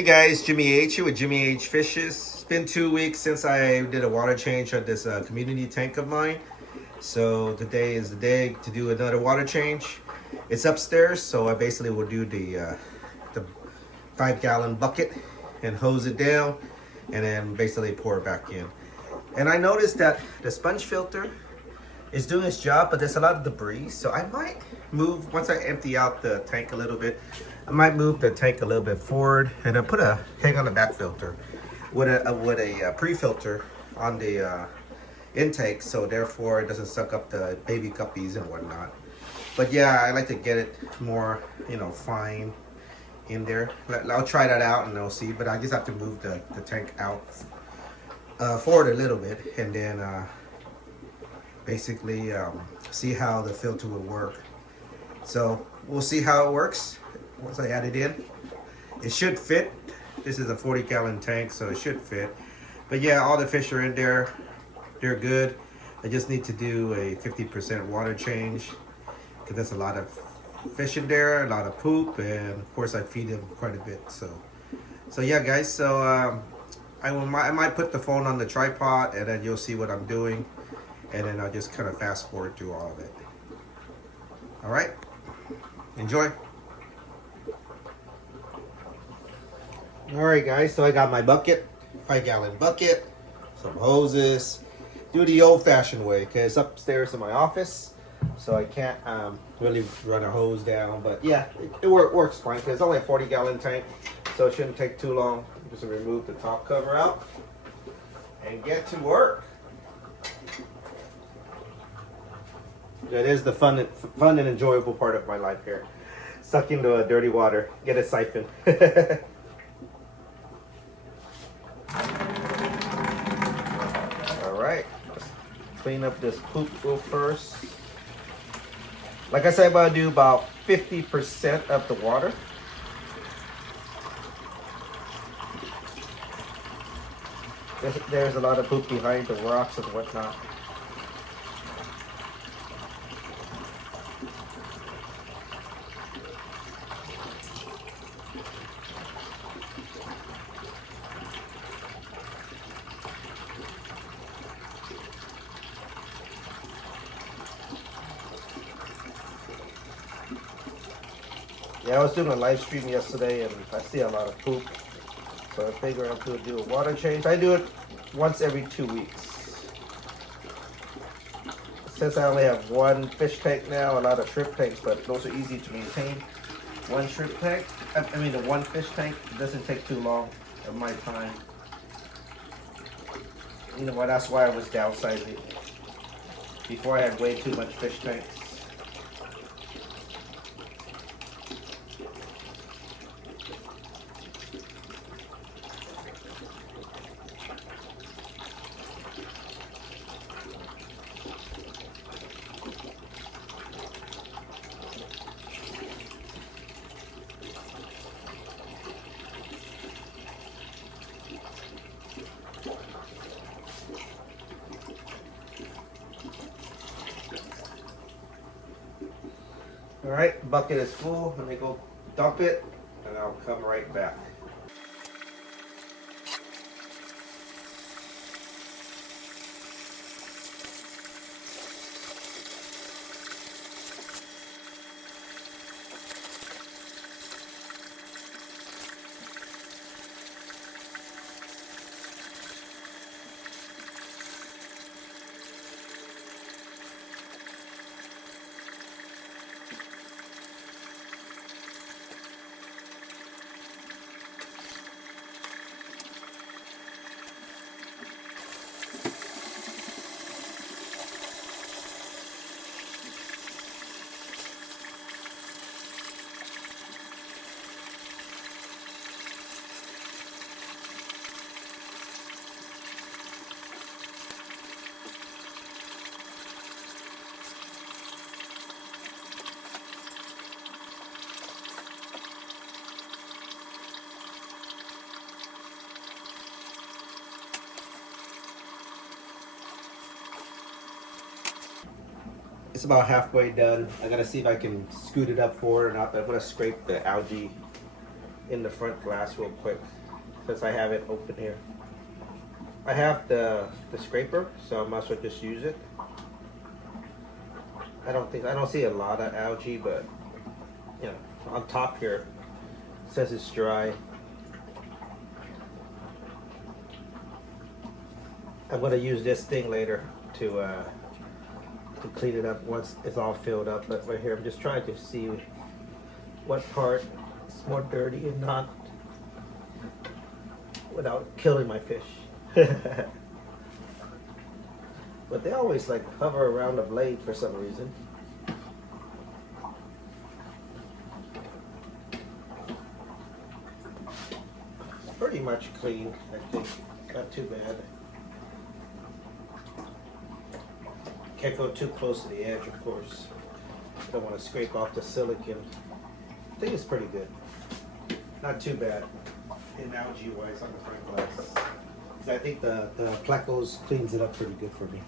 Hey guys, Jimmy H here with Jimmy H Fishes. It's been 2 weeks since I did a water change on this community tank of mine. So today is the day to do another water change. It's upstairs, so I basically will do the 5 gallon bucket and hose it down and then basically pour it back in. And I noticed that the sponge filter is doing its job, but there's a lot of debris. So I might move, once I empty out the tank a little bit, I might move the tank a little bit forward and then put a hang on the back filter with a pre-filter on the intake, so therefore it doesn't suck up the baby guppies and whatnot. But yeah, I like to get it more, fine in there. I'll try that out and I'll see, but I just have to move the tank out forward a little bit and then basically see how the filter will work. So we'll see how it works once I add it in. It should fit. This is a 40-gallon tank, so it should fit. But yeah, all the fish are in there. They're good. I just need to do a 50% water change because there's a lot of fish in there, a lot of poop, and of course I feed them quite a bit. So yeah, guys. So I might put the phone on the tripod, and then you'll see what I'm doing, and then I'll just kind of fast forward through all of it. All right, enjoy. All right, guys. So I got my bucket, 5-gallon bucket, some hoses. Do the old-fashioned way, because it's upstairs in my office, so I can't really run a hose down. But yeah, it works fine because it's only a 40-gallon tank, so it shouldn't take too long. Just remove the top cover out and get to work. That is the fun and enjoyable part of my life here. Suck into dirty water, get a siphon. All right. Clean up this poop real first. Like I said, I'm gonna do about 50% of the water. There's a lot of poop behind the rocks and whatnot. Yeah, I was doing a live stream yesterday and I see a lot of poop. So I figure I'm going to do a water change. I do it once every 2 weeks. Since I only have one fish tank now, a lot of shrimp tanks, but those are easy to maintain. One shrimp tank, the one fish tank, it doesn't take too long of my time. You know what, that's why I was downsizing. Before I had way too much fish tanks. All right, bucket is full. Let me go dump it, and I'll come right back. It's about halfway done. I gotta see if I can scoot it up forward or not, but I'm gonna scrape the algae in the front glass real quick since I have it open here. I have the scraper, so I might as well just use it. I don't see a lot of algae, but you know, on top here it says it's dry. I'm gonna use this thing later to clean it up once it's all filled up. But right here, I'm just trying to see what part is more dirty and not, without killing my fish. But they always like hover around the blade for some reason. It's pretty much clean, I think. Not too bad. Can't go too close to the edge, of course. Don't want to scrape off the silicone. I think it's pretty good. Not too bad in algae wise on the front glass. I think the Plecos cleans it up pretty good for me.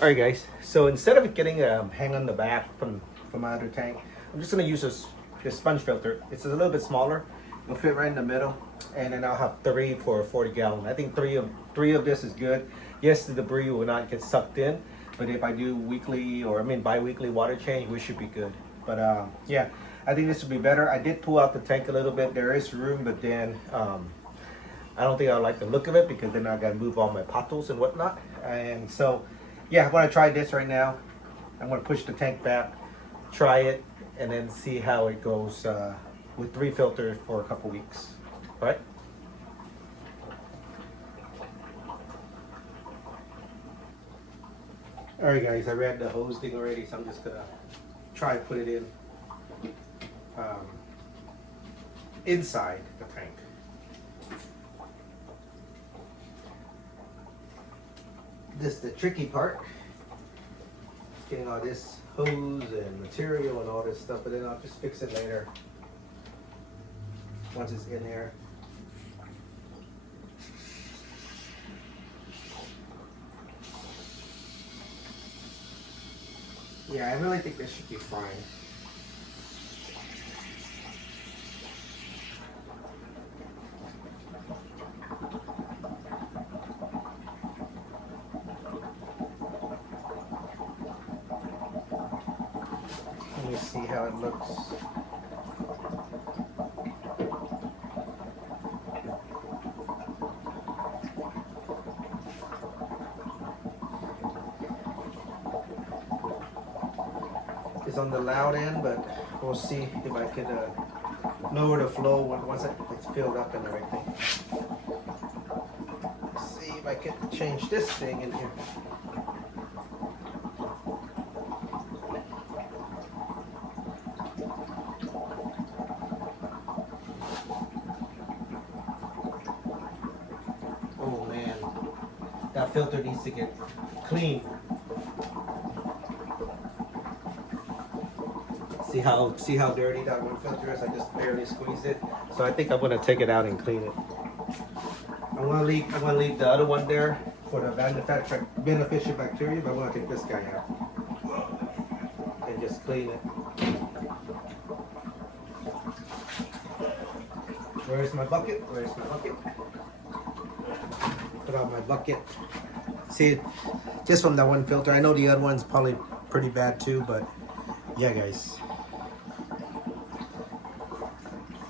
Alright guys, so instead of getting a hang on the back from my other tank, I'm just going to use this sponge filter. It's a little bit smaller. It'll fit right in the middle. And then I'll have 3 for a 40 gallon. I think three of this is good. Yes, the debris will not get sucked in, but if I do weekly or bi-weekly water change, we should be good. But yeah, I think this would be better. I did pull out the tank a little bit. There is room, but then I don't think I like the look of it because then I got to move all my potos and whatnot. And so yeah, I'm gonna try this right now. I'm gonna push the tank back, try it, and then see how it goes with 3 filters for a couple weeks. All right. All right, guys. I read the hose thing already, so I'm just gonna try to put it in inside the tank. This is the tricky part. Getting all this hose and material and all this stuff, but then I'll just fix it later once it's in there. Yeah, I really think this should be fine. Let me see how it looks. It's on the loud end, but we'll see if I could lower the flow once it's filled up and everything. Let's see if I can change this thing in here. Oh man, that filter needs to get clean. See how dirty that one filter is? I just barely squeezed it. So I think I'm gonna take it out and clean it. I'm gonna leave the other one there for the beneficial bacteria, but I'm gonna take this guy out and just clean it. Where's my bucket? Where's my bucket? Put out my bucket. See, just from that one filter. I know the other one's probably pretty bad too, but yeah, guys.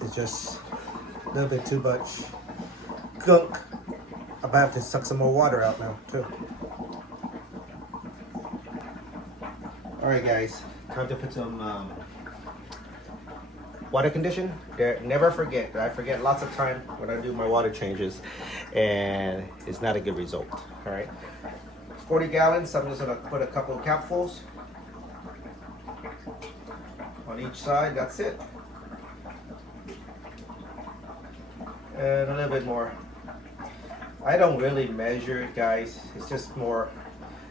It's just a little bit too much gunk. I'm about to have to suck some more water out now too. All right, guys, time to put some water condition. Never forget. I forget lots of time when I do my water changes, and it's not a good result. All right, 40 gallons. So I'm just gonna put a couple of capfuls on each side. That's it. And a little bit more. I don't really measure it, guys. It's just more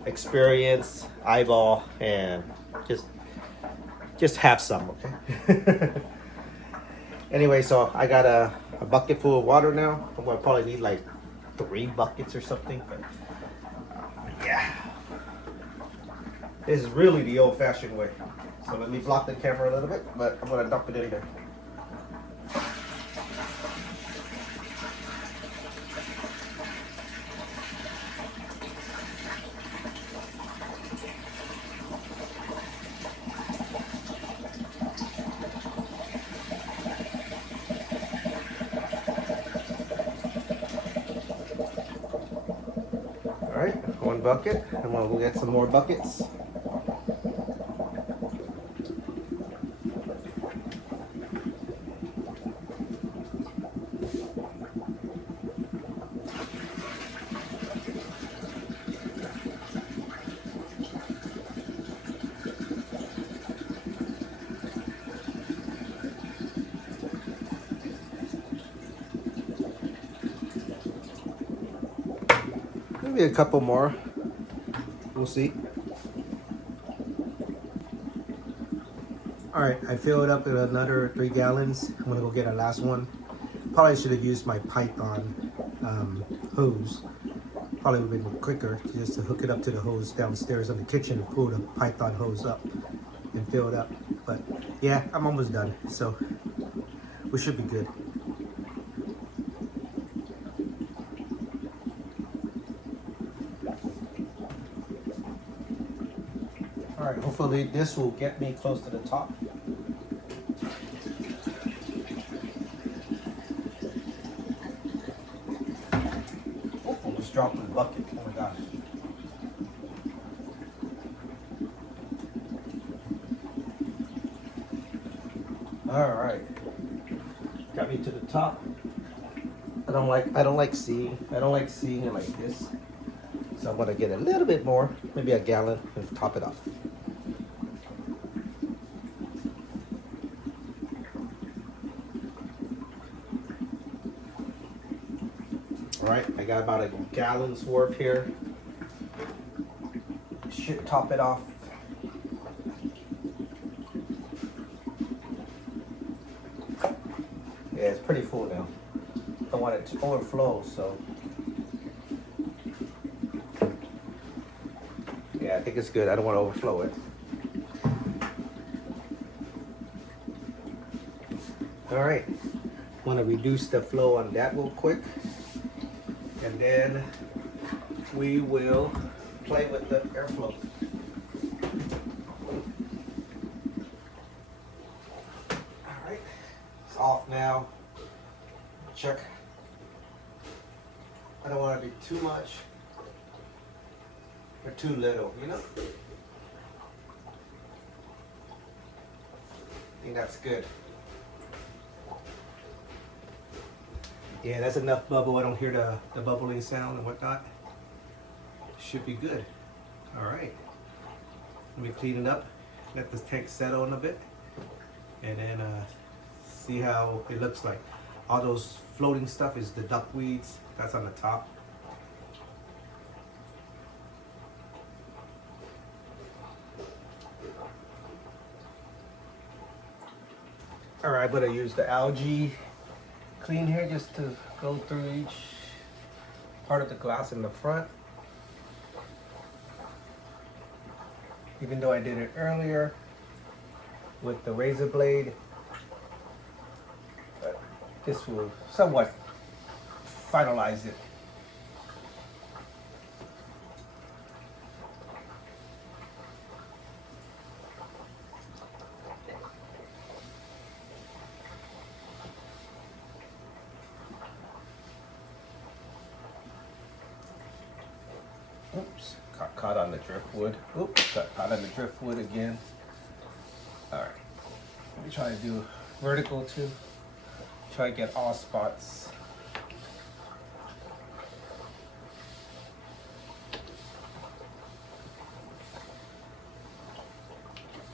experience, eyeball, and just have some, okay? Anyway, so I got a bucket full of water now. I'm gonna probably need like 3 buckets or something, but yeah. This is really the old-fashioned way. So let me block the camera a little bit, but I'm gonna dump it in there. All right, one bucket, and we'll go get some more buckets. Maybe a couple more. We'll see. All right, I filled up with another 3 gallons. I'm gonna go get a last one. Probably should have used my Python hose. Probably would have been quicker just to hook it up to the hose downstairs in the kitchen and pull the Python hose up and fill it up. But yeah, I'm almost done, so we should be good. All right, hopefully this will get me close to the top. Oh, almost dropped the bucket. Oh my gosh. All right, got me to the top. I don't like seeing it like this. So I'm gonna get a little bit more, maybe a gallon, and top it off. All right, I got about a gallon's worth here. Should top it off. Yeah, it's pretty full now. Don't want it to overflow, so. Yeah, I think it's good. I don't want to overflow it. All right, want to reduce the flow on that real quick. And then we will play with the airflow. All right, it's off now. Check. I don't want to be too much or too little, you know? I think that's good. Yeah, that's enough bubble. I don't hear the bubbling sound and whatnot. Should be good. All right. Let me clean it up. Let this tank settle in a bit. And then see how it looks like. All those floating stuff is the duckweeds. That's on the top. All right, I'm gonna use the algae clean here just to go through each part of the glass in the front. Even though I did it earlier with the razor blade, but this will somewhat finalize it. Oops, got caught on the driftwood. Oops, got caught on the driftwood again. All right, let me try to do vertical too. Try to get all spots.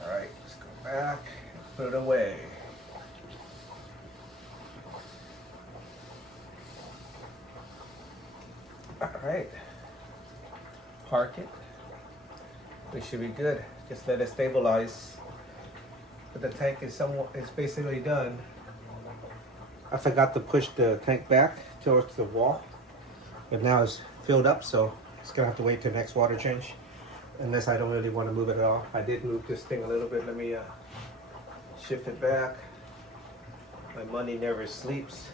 All right, let's go back, put it away. All right. Park it. We should be good. Just let it stabilize. But the tank is basically done. I forgot to push the tank back towards the wall, but now it's filled up, so it's gonna have to wait till next water change. unless I don't really want to move it at all. I did move this thing a little bit. Let me shift it back. My money never sleeps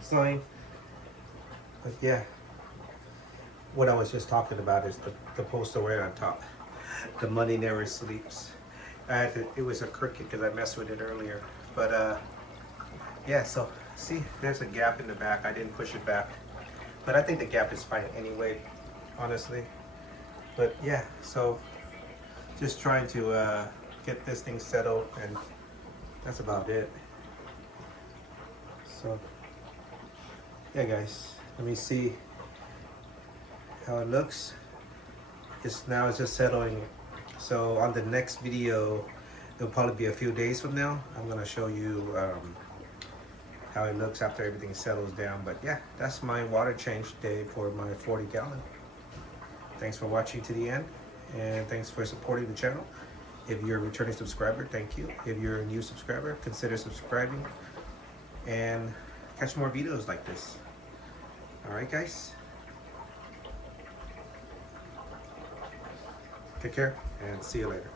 sign. But yeah, what I was just talking about is the poster right on top. The money never sleeps. It was a crooked because I messed with it earlier. But yeah, so see, there's a gap in the back. I didn't push it back. But I think the gap is fine anyway, honestly. But yeah, so just trying to get this thing settled, and that's about it. So yeah guys, let me see how it looks. Now it's just settling. So on the next video, it'll probably be a few days from now, I'm gonna show you how it looks after everything settles down. But yeah, that's my water change day for my 40 gallon. Thanks for watching to the end, and thanks for supporting the channel. If you're a returning subscriber, thank you. If you're a new subscriber, consider subscribing and catch more videos like this. All right guys, take care and see you later.